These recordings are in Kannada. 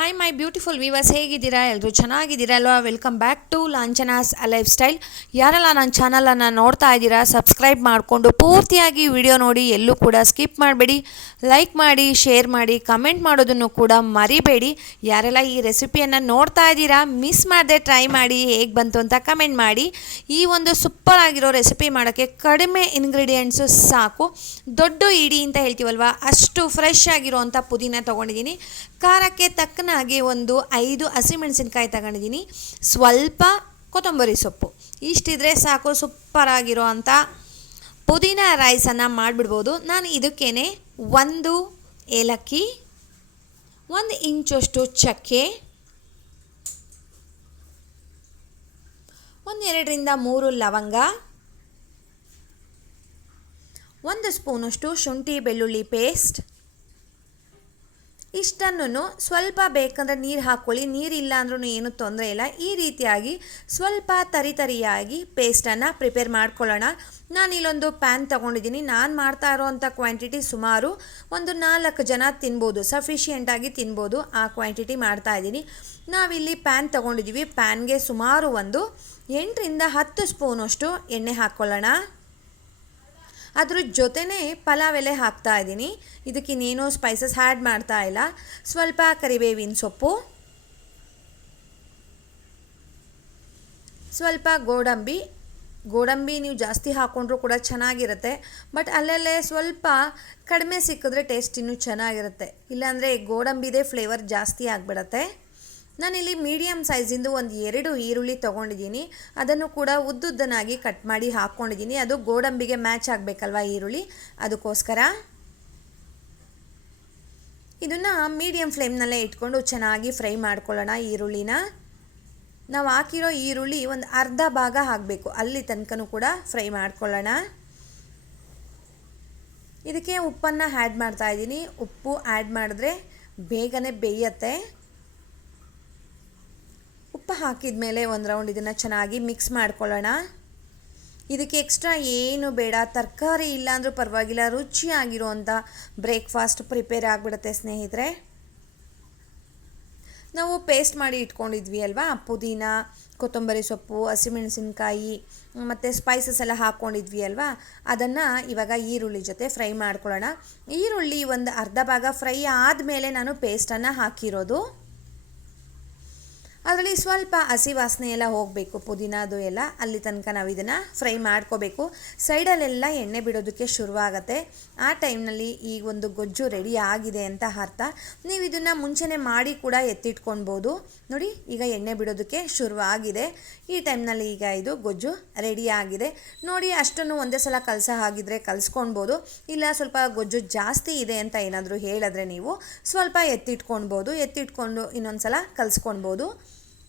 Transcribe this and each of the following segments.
ಹಾಯ್ ಮೈ ಬ್ಯೂಟಿಫುಲ್ ವೀವರ್ಸ್, ಹೇಗಿದ್ದೀರಾ? ಎಲ್ಲರೂ ಚೆನ್ನಾಗಿದ್ದೀರಾ ಅಲ್ವಾ? ವೆಲ್ಕಮ್ ಬ್ಯಾಕ್ ಟು ಲಾಂಛನಾಸ್ ಲೈಫ್ ಸ್ಟೈಲ್. ಯಾರೆಲ್ಲ ನನ್ನ ಚಾನಲನ್ನು ನೋಡ್ತಾ ಇದ್ದೀರಾ, ಸಬ್ಸ್ಕ್ರೈಬ್ ಮಾಡಿಕೊಂಡು ಪೂರ್ತಿಯಾಗಿ ವಿಡಿಯೋ ನೋಡಿ, ಎಲ್ಲೂ ಕೂಡ ಸ್ಕಿಪ್ ಮಾಡಬೇಡಿ. ಲೈಕ್ ಮಾಡಿ, ಶೇರ್ ಮಾಡಿ, ಕಮೆಂಟ್ ಮಾಡೋದನ್ನು ಕೂಡ ಮರಿಬೇಡಿ. ಯಾರೆಲ್ಲ ಈ ರೆಸಿಪಿಯನ್ನು ನೋಡ್ತಾ ಇದ್ದೀರಾ, ಮಿಸ್ ಮಾಡದೆ ಟ್ರೈ ಮಾಡಿ, ಹೇಗೆ ಬಂತು ಅಂತ ಕಮೆಂಟ್ ಮಾಡಿ. ಈ ಒಂದು ಸೂಪರ್ ಆಗಿರೋ ರೆಸಿಪಿ ಮಾಡೋಕ್ಕೆ ಕಡಿಮೆ ಇಂಗ್ರೀಡಿಯೆಂಟ್ಸು ಸಾಕು. ದೊಡ್ಡ ಇಡಿ ಅಂತ ಹೇಳ್ತೀವಲ್ವ, ಅಷ್ಟು ಫ್ರೆಶ್ ಆಗಿರೋವಂಥ ಪುದೀನ ತೊಗೊಂಡಿದ್ದೀನಿ. ಖಾರಕ್ಕೆ ತಕ್ಕನಾಗಿ ಒಂದು 5 ಹಸಿಮೆಣಸಿನ್ಕಾಯಿ ತಗೊಂಡಿದ್ದೀನಿ. ಸ್ವಲ್ಪ ಕೊತ್ತಂಬರಿ ಸೊಪ್ಪು, ಇಷ್ಟಿದ್ರೆ ಸಾಕು. ಸೂಪರಾಗಿರೋ ಅಂಥ ಪುದೀನ ರೈಸನ್ನು ಮಾಡಿಬಿಡ್ಬೋದು. ನಾನು ಇದಕ್ಕೇ 1 ಏಲಕ್ಕಿ, 1 ಇಂಚಷ್ಟು ಚಕ್ಕೆ, 2 ರಿಂದ 3 ಲವಂಗ, 1 ಸ್ಪೂನಷ್ಟು ಶುಂಠಿ ಬೆಳ್ಳುಳ್ಳಿ ಪೇಸ್ಟ್, ಇಷ್ಟನ್ನು ಸ್ವಲ್ಪ ಬೇಕಂದರೆ ನೀರು ಹಾಕ್ಕೊಳ್ಳಿ. ನೀರಿಲ್ಲ ಅಂದ್ರೂ ಏನೂ ತೊಂದರೆ ಇಲ್ಲ. ಈ ರೀತಿಯಾಗಿ ಸ್ವಲ್ಪ ತರಿಯಾಗಿ ಪೇಸ್ಟನ್ನು ಪ್ರಿಪೇರ್ ಮಾಡ್ಕೊಳ್ಳೋಣ. ನಾನು ಇಲ್ಲೊಂದು ಪ್ಯಾನ್ ತೊಗೊಂಡಿದ್ದೀನಿ. ನಾನು ಮಾಡ್ತಾ ಇರೋವಂಥ ಕ್ವಾಂಟಿಟಿ ಸುಮಾರು ಒಂದು 4 ಜನ ತಿನ್ಬೋದು, ಸಫಿಷಿಯೆಂಟಾಗಿ ತಿನ್ಬೋದು. ಆ ಕ್ವಾಂಟಿಟಿ ಮಾಡ್ತಾಯಿದ್ದೀನಿ. ನಾವಿಲ್ಲಿ ಪ್ಯಾನ್ ತೊಗೊಂಡಿದ್ದೀವಿ. ಪ್ಯಾನ್ಗೆ ಸುಮಾರು ಒಂದು 8 ರಿಂದ 10 ಸ್ಪೂನಷ್ಟು ಎಣ್ಣೆ ಹಾಕ್ಕೊಳ್ಳೋಣ. ಅದ್ರ ಜೊತೆನೇ ಪಲಾವ್ ಎಲೆ ಹಾಕ್ತಾ ಇದ್ದೀನಿ. ಇದಕ್ಕಿನ್ನೇನು ಸ್ಪೈಸಸ್ ಆ್ಯಡ್ ಮಾಡ್ತಾ ಇಲ್ಲ. ಸ್ವಲ್ಪ ಕರಿಬೇವಿನ ಸೊಪ್ಪು, ಸ್ವಲ್ಪ ಗೋಡಂಬಿ ನೀವು ಜಾಸ್ತಿ ಹಾಕ್ಕೊಂಡ್ರೂ ಕೂಡ ಚೆನ್ನಾಗಿರುತ್ತೆ. ಬಟ್ ಅಲ್ಲಲ್ಲೇ ಸ್ವಲ್ಪ ಕಡಿಮೆ ಸಿಕ್ಕಿದ್ರೆ ಟೇಸ್ಟ್ ಇನ್ನೂ ಚೆನ್ನಾಗಿರುತ್ತೆ. ಇಲ್ಲಾಂದರೆ ಗೋಡಂಬಿದೇ ಫ್ಲೇವರ್ ಜಾಸ್ತಿ ಆಗಿಬಿಡತ್ತೆ. ನಾನಿಲ್ಲಿ ಮೀಡಿಯಮ್ ಸೈಜಿಂದು ಒಂದು 2 ಈರುಳ್ಳಿ ತೊಗೊಂಡಿದ್ದೀನಿ. ಅದನ್ನು ಕೂಡ ಉದ್ದುದ್ದನಾಗಿ ಕಟ್ ಮಾಡಿ ಹಾಕ್ಕೊಂಡಿದ್ದೀನಿ. ಅದು ಗೋಡಂಬಿಗೆ ಮ್ಯಾಚ್ ಆಗಬೇಕಲ್ವ ಈರುಳ್ಳಿ, ಅದಕ್ಕೋಸ್ಕರ. ಇದನ್ನು ಮೀಡಿಯಮ್ ಫ್ಲೇಮ್ನಲ್ಲೇ ಇಟ್ಕೊಂಡು ಚೆನ್ನಾಗಿ ಫ್ರೈ ಮಾಡ್ಕೊಳ್ಳೋಣ. ಈರುಳ್ಳಿನ ನಾವು ಹಾಕಿರೋ ಈರುಳ್ಳಿ ಒಂದು ಅರ್ಧ ಭಾಗ ಆಗಬೇಕು, ಅಲ್ಲಿ ತನಕನೂ ಕೂಡ ಫ್ರೈ ಮಾಡ್ಕೊಳ್ಳೋಣ. ಇದಕ್ಕೆ ಉಪ್ಪನ್ನು ಆ್ಯಡ್ ಮಾಡ್ತಾಯಿದ್ದೀನಿ. ಉಪ್ಪು ಆ್ಯಡ್ ಮಾಡಿದ್ರೆ ಬೇಗನೆ ಬೇಯುತ್ತೆ. ಉಪ್ಪು ಹಾಕಿದ ಮೇಲೆ ಒಂದು ರೌಂಡ್ ಇದನ್ನು ಚೆನ್ನಾಗಿ ಮಿಕ್ಸ್ ಮಾಡ್ಕೊಳ್ಳೋಣ. ಇದಕ್ಕೆ ಎಕ್ಸ್ಟ್ರಾ ಏನು ಬೇಡ, ತರಕಾರಿ ಇಲ್ಲ ಅಂದರೂ ಪರವಾಗಿಲ್ಲ, ರುಚಿಯಾಗಿರುವಂಥ ಬ್ರೇಕ್ಫಾಸ್ಟ್ ಪ್ರಿಪೇರ್ ಆಗಿಬಿಡುತ್ತೆ ಸ್ನೇಹಿತರೆ. ನಾವು ಪೇಸ್ಟ್ ಮಾಡಿ ಇಟ್ಕೊಂಡಿದ್ವಿ ಅಲ್ವಾ, ಪುದೀನ, ಕೊತ್ತಂಬರಿ ಸೊಪ್ಪು, ಹಸಿಮೆಣಸಿನ್ಕಾಯಿ ಮತ್ತು ಸ್ಪೈಸಸ್ ಎಲ್ಲ ಹಾಕ್ಕೊಂಡಿದ್ವಿ ಅಲ್ವಾ, ಅದನ್ನು ಇವಾಗ ಈರುಳ್ಳಿ ಜೊತೆ ಫ್ರೈ ಮಾಡ್ಕೊಳ್ಳೋಣ. ಈರುಳ್ಳಿ ಒಂದು ಅರ್ಧ ಭಾಗ ಫ್ರೈ ಆದಮೇಲೆ ನಾನು ಪೇಸ್ಟನ್ನು ಹಾಕಿರೋದು. ಅದರಲ್ಲಿ ಸ್ವಲ್ಪ ಹಸಿ ವಾಸನೆ ಎಲ್ಲ ಹೋಗಬೇಕು, ಪುದೀನದು ಎಲ್ಲ, ಅಲ್ಲಿ ತನಕ ನಾವು ಇದನ್ನು ಫ್ರೈ ಮಾಡ್ಕೋಬೇಕು. ಸೈಡಲ್ಲೆಲ್ಲ ಎಣ್ಣೆ ಬಿಡೋದಕ್ಕೆ ಶುರುವಾಗತ್ತೆ. ಆ ಟೈಮ್ನಲ್ಲಿ ಈ ಒಂದು ಗೊಜ್ಜು ರೆಡಿ ಆಗಿದೆ ಅಂತ ಅರ್ಥ. ನೀವು ಇದನ್ನು ಮುಂಚೆನೇ ಮಾಡಿ ಕೂಡ ಎತ್ತಿಟ್ಕೊಳ್ಬೋದು. ನೋಡಿ, ಈಗ ಎಣ್ಣೆ ಬಿಡೋದಕ್ಕೆ ಶುರುವಾಗಿದೆ. ಈ ಟೈಮ್ನಲ್ಲಿ ಈಗ ಇದು ಗೊಜ್ಜು ರೆಡಿ ಆಗಿದೆ ನೋಡಿ. ಅಷ್ಟನ್ನು ಒಂದೇ ಸಲ ಹಾಗಿದ್ರೆ ಕಲಿಸ್ಕೊಳ್ಬೋದು. ಇಲ್ಲ ಸ್ವಲ್ಪ ಗೊಜ್ಜು ಜಾಸ್ತಿ ಇದೆ ಅಂತ ಏನಾದರೂ ಹೇಳಿದ್ರೆ ನೀವು ಸ್ವಲ್ಪ ಎತ್ತಿಟ್ಕೊಳ್ಬೋದು. ಎತ್ತಿಟ್ಕೊಂಡು ಇನ್ನೊಂದು ಸಲ ಕಲಿಸ್ಕೊಳ್ಬೋದು.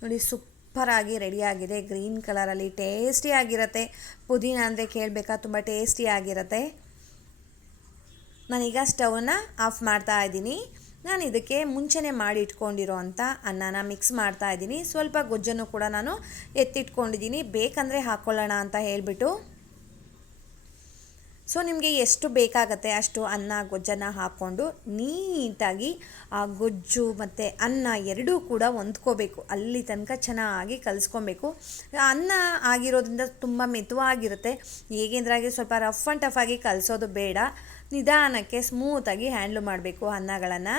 ನೋಡಿ, ಸೂಪರಾಗಿ ರೆಡಿಯಾಗಿದೆ. ಗ್ರೀನ್ ಕಲರಲ್ಲಿ ಟೇಸ್ಟಿಯಾಗಿರುತ್ತೆ. ಪುದೀನ ಅಂದರೆ ಕೇಳಬೇಕಾ, ತುಂಬ ಟೇಸ್ಟಿಯಾಗಿರುತ್ತೆ. ನಾನೀಗ ಸ್ಟವನ್ನು ಆಫ್ ಮಾಡ್ತಾ ಇದ್ದೀನಿ. ನಾನು ಇದಕ್ಕೆ ಮುಂಚೆನೇ ಮಾಡಿ ಇಟ್ಕೊಂಡಿರೋ ಅಂಥ ಅನ್ನನ ಮಿಕ್ಸ್ ಮಾಡ್ತಾ ಇದ್ದೀನಿ. ಸ್ವಲ್ಪ ಗೊಜ್ಜನ್ನು ಕೂಡ ನಾನು ಎತ್ತಿಟ್ಕೊಂಡಿದ್ದೀನಿ, ಬೇಕಂದರೆ ಹಾಕ್ಕೊಳ್ಳೋಣ ಅಂತ ಹೇಳಿಬಿಟ್ಟು. ಸೊ ನಿಮಗೆ ಎಷ್ಟು ಬೇಕಾಗತ್ತೆ ಅಷ್ಟು ಅನ್ನ ಗೊಜ್ಜನ್ನು ಹಾಕ್ಕೊಂಡು ನೀಟಾಗಿ ಆ ಗೊಜ್ಜು ಮತ್ತು ಅನ್ನ ಎರಡೂ ಕೂಡ ಹೊಂದ್ಕೋಬೇಕು. ಅಲ್ಲಿ ತನಕ ಚೆನ್ನಾಗಿ ಕಲಿಸ್ಕೊಬೇಕು. ಅನ್ನ ಆಗಿರೋದ್ರಿಂದ ತುಂಬ ಮೆತ್ತವಾಗಿರುತ್ತೆ. ಹೇಗೆಂದ್ರಾಗೆ ಸ್ವಲ್ಪ ರಫ್ ಆ್ಯಂಡ್ ಟಫ್ ಆಗಿ ಕಲಿಸೋದು ಬೇಡ. ನಿಧಾನಕ್ಕೆ ಸ್ಮೂತಾಗಿ ಹ್ಯಾಂಡ್ಲ್ ಮಾಡಬೇಕು ಅನ್ನಗಳನ್ನು.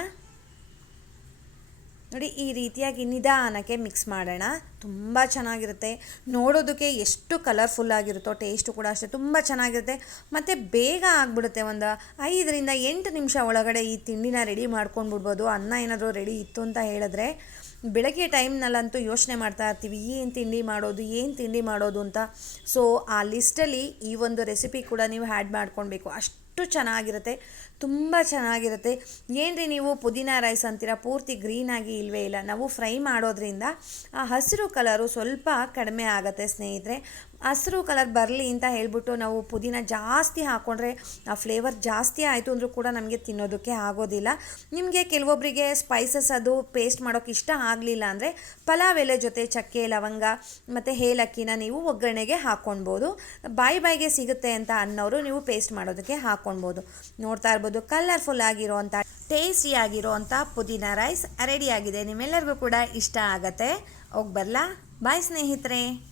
ನೋಡಿ, ಈ ರೀತಿಯಾಗಿ ನಿಧಾನಕ್ಕೆ ಮಿಕ್ಸ್ ಮಾಡೋಣ. ತುಂಬ ಚೆನ್ನಾಗಿರುತ್ತೆ. ನೋಡೋದಕ್ಕೆ ಎಷ್ಟು ಕಲರ್ಫುಲ್ಲಾಗಿರುತ್ತೋ ಟೇಸ್ಟು ಕೂಡ ಅಷ್ಟೇ ತುಂಬ ಚೆನ್ನಾಗಿರುತ್ತೆ. ಮತ್ತು ಬೇಗ ಆಗಿಬಿಡುತ್ತೆ. ಒಂದು 5 ರಿಂದ 8 ನಿಮಿಷ ಒಳಗಡೆ ಈ ತಿಂಡಿನ ರೆಡಿ ಮಾಡ್ಕೊಂಡ್ಬಿಡ್ಬೋದು. ಅನ್ನ ಏನಾದರೂ ರೆಡಿ ಇತ್ತು ಅಂತ ಹೇಳಿದ್ರೆ, ಬೆಳಗ್ಗೆ ಟೈಮ್ನಲ್ಲಂತೂ ಯೋಚನೆ ಮಾಡ್ತಾ ಇರ್ತೀವಿ, ಏನು ತಿಂಡಿ ಮಾಡೋದು ಅಂತ. ಸೊ ಆ ಲಿಸ್ಟಲ್ಲಿ ಈ ಒಂದು ರೆಸಿಪಿ ಕೂಡ ನೀವು ಆ್ಯಡ್ ಮಾಡ್ಕೊಳ್ಬೇಕು. ಅಷ್ಟು ಚೆನ್ನಾಗಿರುತ್ತೆ, ತುಂಬ ಚೆನ್ನಾಗಿರುತ್ತೆ. ಏನ್ರಿ ನೀವು ಪುದೀನ ರೈಸ್ ಅಂತೀರಾ, ಪೂರ್ತಿ ಗ್ರೀನಾಗಿ ಇಲ್ಲವೇ ಇಲ್ಲ. ನಾವು ಫ್ರೈ ಮಾಡೋದ್ರಿಂದ ಆ ಹಸಿರು ಕಲರು ಸ್ವಲ್ಪ ಕಡಿಮೆ ಆಗುತ್ತೆ ಸ್ನೇಹಿತರೆ. ಹಸಿರು ಕಲರ್ ಬರಲಿ ಅಂತ ಹೇಳ್ಬಿಟ್ಟು ನಾವು ಪುದೀನ ಜಾಸ್ತಿ ಹಾಕ್ಕೊಂಡ್ರೆ ಆ ಫ್ಲೇವರ್ ಜಾಸ್ತಿ ಆಯಿತು ಅಂದರೂ ಕೂಡ ನಮಗೆ ತಿನ್ನೋದಕ್ಕೆ ಆಗೋದಿಲ್ಲ. ನಿಮಗೆ ಕೆಲವೊಬ್ಬರಿಗೆ ಸ್ಪೈಸಸ್ ಅದು ಪೇಸ್ಟ್ ಮಾಡೋಕ್ಕೆ ಇಷ್ಟ ಆಗಲಿಲ್ಲ ಅಂದರೆ ಪಲಾವ್ ಎಲೆ ಜೊತೆ ಚಕ್ಕೆ, ಲವಂಗ ಮತ್ತು ಏಲಕ್ಕಿನ ನೀವು ಒಗ್ಗರಣೆಗೆ ಹಾಕ್ಕೊಳ್ಬೋದು. ಬಾಯಿಗೆ ಸಿಗುತ್ತೆ ಅಂತ ಅನ್ನೋರು ನೀವು ಪೇಸ್ಟ್ ಮಾಡೋದಕ್ಕೆ ಹಾಕ್ಕೊಳ್ಬೋದು. ನೋಡ್ತಾ ಇರ್ಬೋದು ಕಲರ್ಫುಲ್ ಆಗಿರೋವಂಥ ಟೇಸ್ಟಿಯಾಗಿರೋವಂಥ ಪುದೀನ ರೈಸ್ ರೆಡಿಯಾಗಿದೆ. ನಿಮ್ಮೆಲ್ಲರಿಗೂ ಕೂಡ ಇಷ್ಟ ಆಗತ್ತೆ. ಹೋಗಿ ಬರಲಾ? ಬಾಯ್ ಸ್ನೇಹಿತರೆ.